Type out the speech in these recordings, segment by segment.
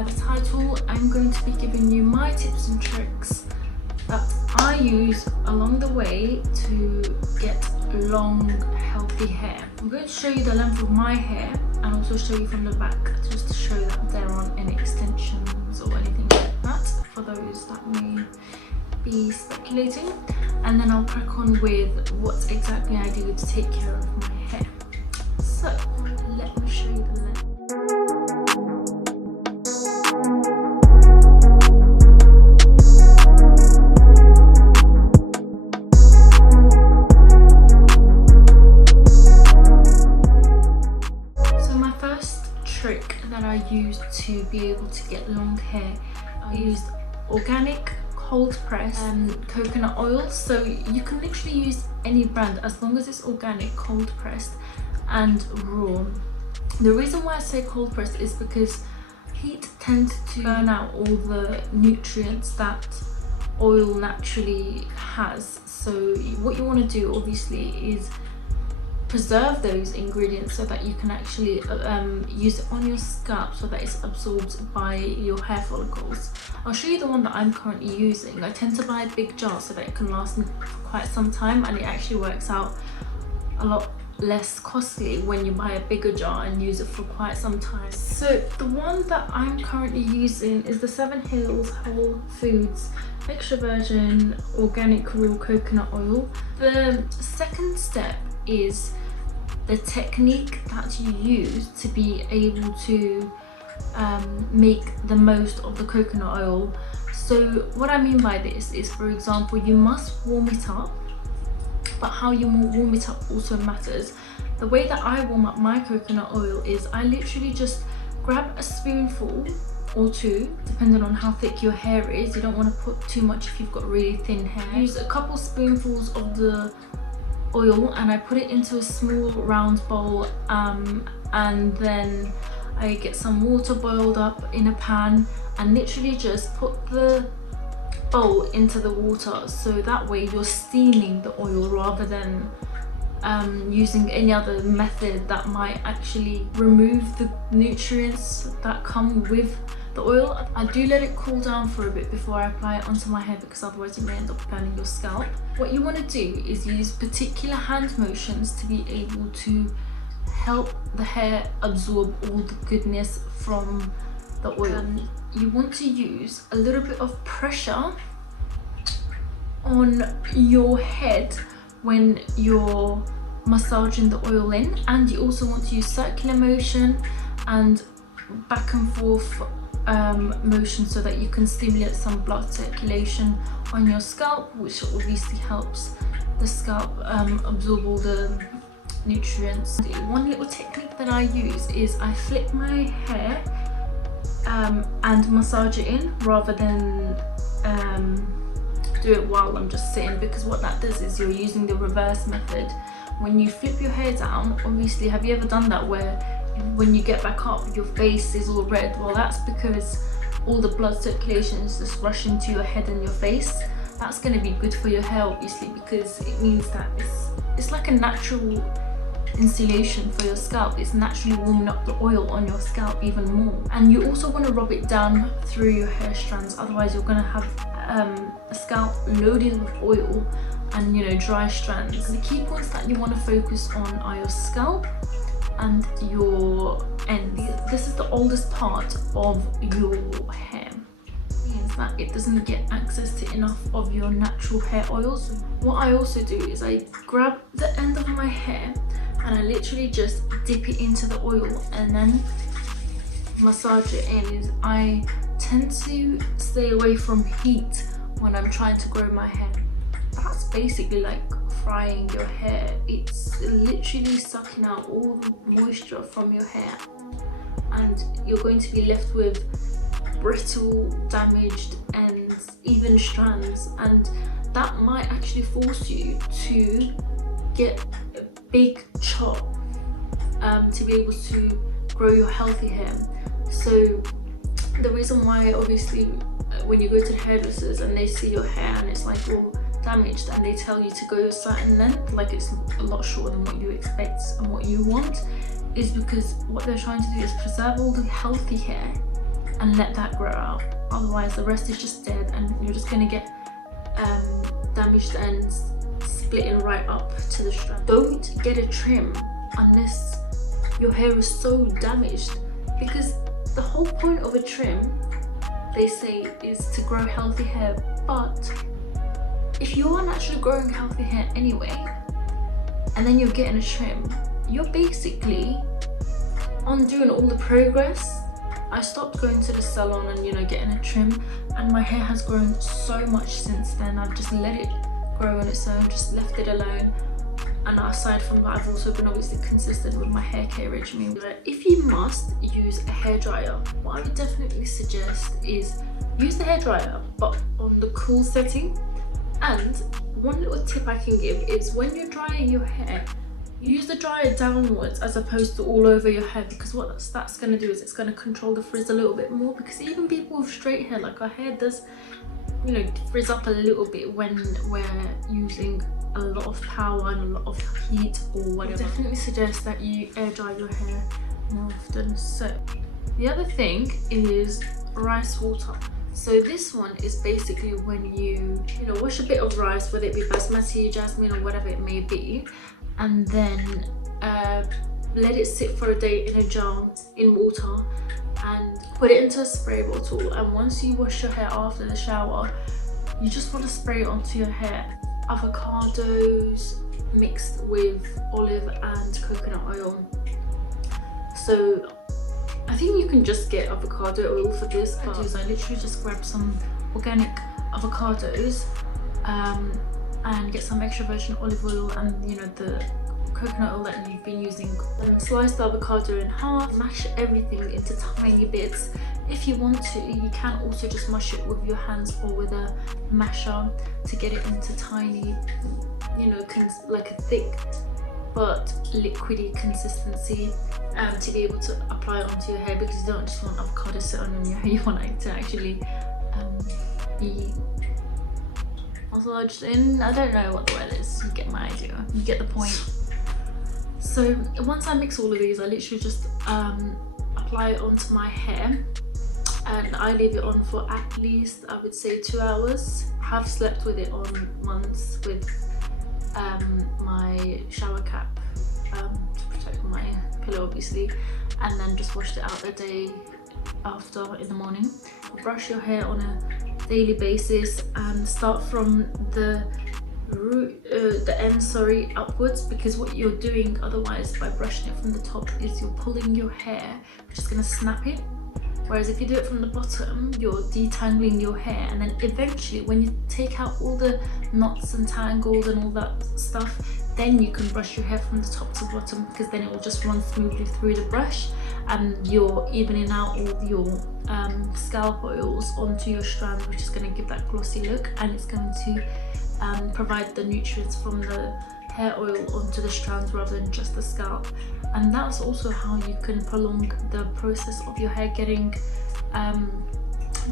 by the title, I'm going to be giving you my tips and tricks that I use along the way to get long, healthy hair. I'm going to show you the length of my hair and also show you from the back, just to show that there aren't any extensions or anything like that, for those that may be speculating. And then I'll crack on with what exactly I do to take care of my hair. So let me show you the length. So my first trick that I use to be able to get long hair, I used organic cold press coconut oil. So you can literally use any brand as long as it's organic, cold pressed and raw. The reason why I say cold pressed is because heat tends to burn out all the nutrients that oil naturally has. So what you want to do obviously is preserve those ingredients so that you can actually use it on your scalp so that it's absorbed by your hair follicles. I'll show you the one that I'm currently using. I tend to buy a big jar so that it can last me for quite some time, and it actually works out a lot less costly when you buy a bigger jar and use it for quite some time. So the one that I'm currently using is the 7 Hills Whole Foods extra virgin organic raw coconut oil. The second step is the technique that you use to be able to make the most of the coconut oil. So what I mean by this is, for example, you must warm it up, but how you warm it up also matters. The way that I warm up my coconut oil is I literally just grab a spoonful or two, depending on how thick your hair is. You don't want to put too much if you've got really thin hair. Use a couple spoonfuls of the oil and I put it into a small round bowl, and then I get some water boiled up in a pan and literally just put the bowl into the water, so that way you're steaming the oil rather than using any other method that might actually remove the nutrients that come with the oil. I do let it cool down for a bit before I apply it onto my hair, because otherwise you may end up burning your scalp. What you want to do is use particular hand motions to be able to help the hair absorb all the goodness from the oil. You want to use a little bit of pressure on your head when you're massaging the oil in, and you also want to use circular motion and back and forth motion so that you can stimulate some blood circulation on your scalp, which obviously helps the scalp absorb all the nutrients. One little technique that I use is I flip my hair and massage it in rather than do it while I'm just sitting, because what that does is you're using the reverse method. When you flip your hair down, obviously, have you ever done that where when you get back up your face is all red? Well, that's because all the blood circulation is just rushing to your head and your face. That's going to be good for your hair obviously, because it means that it's like a natural insulation for your scalp. It's naturally warming up the oil on your scalp even more. And you also want to rub it down through your hair strands, otherwise you're going to have a scalp loaded with oil and, you know, dry strands. The key points that you want to focus on are your scalp and your ends. This is the oldest part of your hair. It means that it doesn't get access to enough of your natural hair oils. What I also do is I grab the end of my hair and I literally just dip it into the oil and then massage it in. I tend to stay away from heat when I'm trying to grow my hair. That's basically like frying your hair. It's literally sucking out all the moisture from your hair, and you're going to be left with brittle, damaged ends, even strands, and that might actually force you to get a big chop to be able to grow your healthy hair. So the reason why, obviously, when you go to the hairdressers and they see your hair and it's like all damaged and they tell you to go a certain length, like it's a lot shorter than what you expect and what you want, is because what they're trying to do is preserve all the healthy hair and let that grow out. Otherwise the rest is just dead and you're just going to get damaged ends splitting right up to the strand. Don't get a trim unless your hair is so damaged, because the whole point of a trim, they say, is to grow healthy hair. But if you are naturally growing healthy hair anyway and then you're getting a trim, you're basically undoing all the progress. I stopped going to the salon and, you know, getting a trim, and my hair has grown so much since then. I've just let it grow on its own, just left it alone. And aside from that, I've also been obviously consistent with my hair care regimen. If you must use a hairdryer, what I would definitely suggest is use the hairdryer, but on the cool setting. And one little tip I can give is when you're drying your hair, use the dryer downwards as opposed to all over your hair, because what that's going to do is it's going to control the frizz a little bit more. Because even people with straight hair, like our hair does, you know, frizz up a little bit when we're using a lot of power and a lot of heat or whatever. I definitely suggest that you air dry your hair more often. So the other thing is rice water. So this one is basically when you know, wash a bit of rice, whether it be basmati, jasmine or whatever it may be, and then let it sit for a day in a jar in water and put it into a spray bottle. And once you wash your hair after the shower, you just want to spray it onto your hair. Avocados mixed with olive and coconut oil. So I think you can just get avocado oil for this, but I literally just grab some organic avocados and get some extra virgin olive oil and, you know, the coconut oil that you've been using. Slice the avocado in half, mash everything into tiny bits. If you want to, you can also just mash it with your hands or with a masher to get it into tiny, you know, like a thick but liquidy consistency, to be able to apply it onto your hair, because you don't just want avocado sit on your hair, you want it to actually be massaged in. I don't know what the word is, you get my idea, you get the point. So once I mix all of these, I literally just apply it onto my hair, and I leave it on for at least, I would say, 2 hours. I have slept with it on once with my shower cap to protect my pillow obviously, and then just washed it out the day after in the morning. Brush your hair on a daily basis and start from the end upwards, because what you're doing otherwise by brushing it from the top is you're pulling your hair, which is going to snap it. Whereas if you do it from the bottom, you're detangling your hair, and then eventually when you take out all the knots and tangles and all that stuff, then you can brush your hair from the top to bottom, because then it will just run smoothly through the brush and you're evening out all your scalp oils onto your strand, which is going to give that glossy look, and it's going to provide the nutrients from the hair oil onto the strands rather than just the scalp. And that's also how you can prolong the process of your hair getting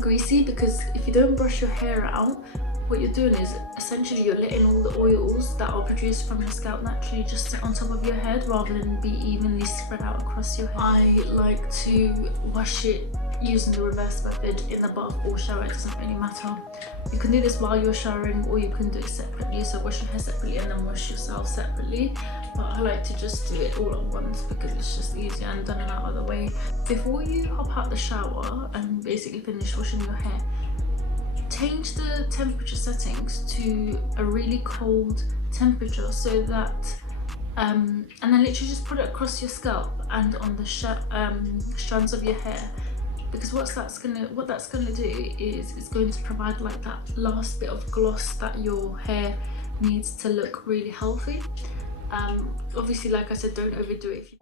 greasy, because if you don't brush your hair out, what you're doing is essentially you're letting all the oils that are produced from your scalp naturally just sit on top of your head rather than be evenly spread out across your hair. I like to wash it using the reverse method in the bath or shower, it doesn't really matter. You can do this while you're showering, or you can do it separately, so wash your hair separately and then wash yourself separately. But I like to just do it all at once because it's just easier and done and out of the way. Before you hop out the shower and basically finish washing your hair, change the temperature settings to a really cold temperature, so that and then literally just put it across your scalp and on the strands of your hair, because what that's gonna do is it's going to provide like that last bit of gloss that your hair needs to look really healthy. Obviously, like I said, don't overdo it.